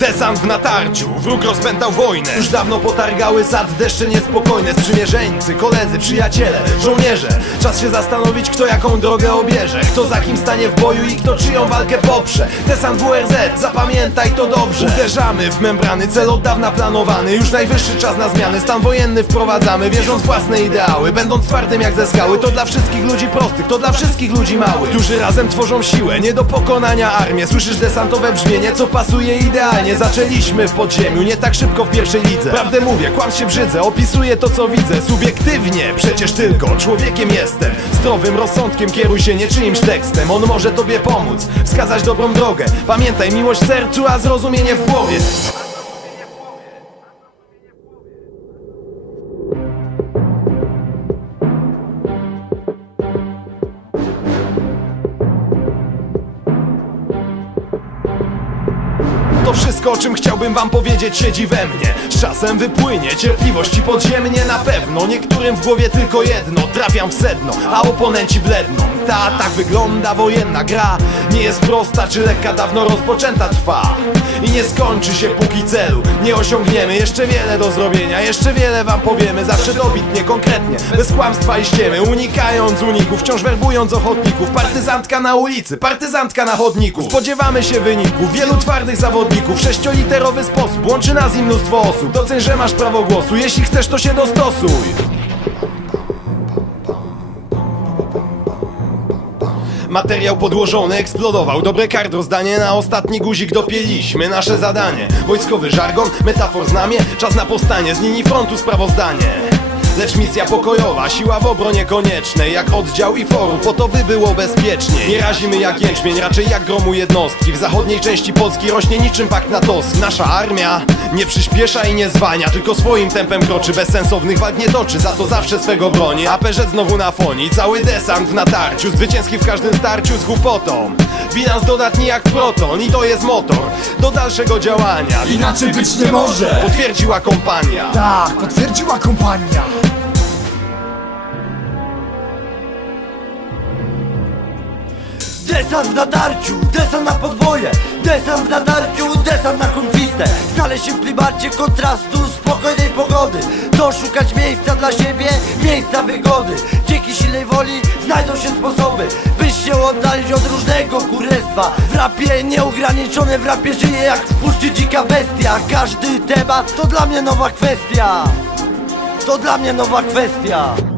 Desant w natarciu, wróg rozpętał wojnę. Już dawno potargały sad deszcze niespokojne. Sprzymierzeńcy, koledzy, przyjaciele, żołnierze Czas się zastanowić kto jaką drogę obierze. Kto za kim stanie w boju i kto czyją walkę poprze. Desant WRZ, zapamiętaj to dobrze. Uderzamy w membrany, cel od dawna planowany. Już najwyższy czas na zmiany, stan wojenny wprowadzamy. Wierząc własne ideały, będąc twardym jak ze skały. To dla wszystkich ludzi prostych, to dla wszystkich ludzi małych Którzy razem tworzą siłę, nie do pokonania armię. Słyszysz desantowe brzmienie, co pasuje idealnie. Zaczęliśmy w podziemiu, nie tak szybko w pierwszej lidze. Prawdę mówię, kłam się brzydzę, opisuję to co widzę. Subiektywnie, przecież tylko człowiekiem jestem. Zdrowym rozsądkiem kieruj się nie czyimś tekstem. On może tobie pomóc, wskazać dobrą drogę. Pamiętaj, miłość w sercu, a zrozumienie w głowie To wszystko, o czym chciałbym wam powiedzieć, siedzi we mnie. Z czasem wypłynie, cierpliwości podziemnie na pewno. Niektórym w głowie tylko jedno, trafiam w sedno A oponenci bledną Ta, tak wygląda wojenna gra. Nie jest prosta czy lekka, dawno rozpoczęta trwa. I nie skończy się póki celu. Nie osiągniemy Jeszcze wiele do zrobienia, jeszcze wiele wam powiemy Zawsze dobitnie, konkretnie, bez kłamstwa i ściemy Unikając uników, wciąż werbując ochotników. Partyzantka na ulicy, partyzantka na chodniku. Spodziewamy się wyników, wielu twardych zawodników Sześcioliterowy sposób, łączy nas i mnóstwo osób. Doceń, że masz prawo głosu, jeśli chcesz to się dostosuj. Materiał podłożony eksplodował Dobre kardro zdanie na ostatni guzik dopięliśmy Nasze zadanie. Wojskowy żargon, metafor znamie Czas na powstanie, z linii frontu sprawozdanie Lecz misja pokojowa, siła w obronie koniecznej Jak oddział i forum, po to by było bezpiecznie. Nie razimy jak jęczmień, raczej jak gromu jednostki. W zachodniej części Polski rośnie niczym pakt natowski Nasza armia nie przyspiesza i nie zwalnia Tylko swoim tempem kroczy, bezsensownych walk nie toczy. Za to zawsze swego broni, a znowu na foni Cały desant w natarciu, zwycięski w każdym starciu z głupotą Bilans dodatni jak proton i to jest motor Do dalszego działania. Inaczej być nie może. Potwierdziła kompania. Tak, potwierdziła kompania Desant w nadarciu, desant na podwoje. Desant w nadarciu, desant na konkwistę Znaleźć się w klimacie kontrastu, spokojnej pogody. Doszukać miejsca dla siebie, miejsca wygody. Dzięki silnej woli znajdą się sposoby Byś się oddalić od różnego kurestwa. W rapie nieograniczone, w rapie żyje jak w puszczy dzika bestia. Każdy temat to dla mnie nowa kwestia. To dla mnie nowa kwestia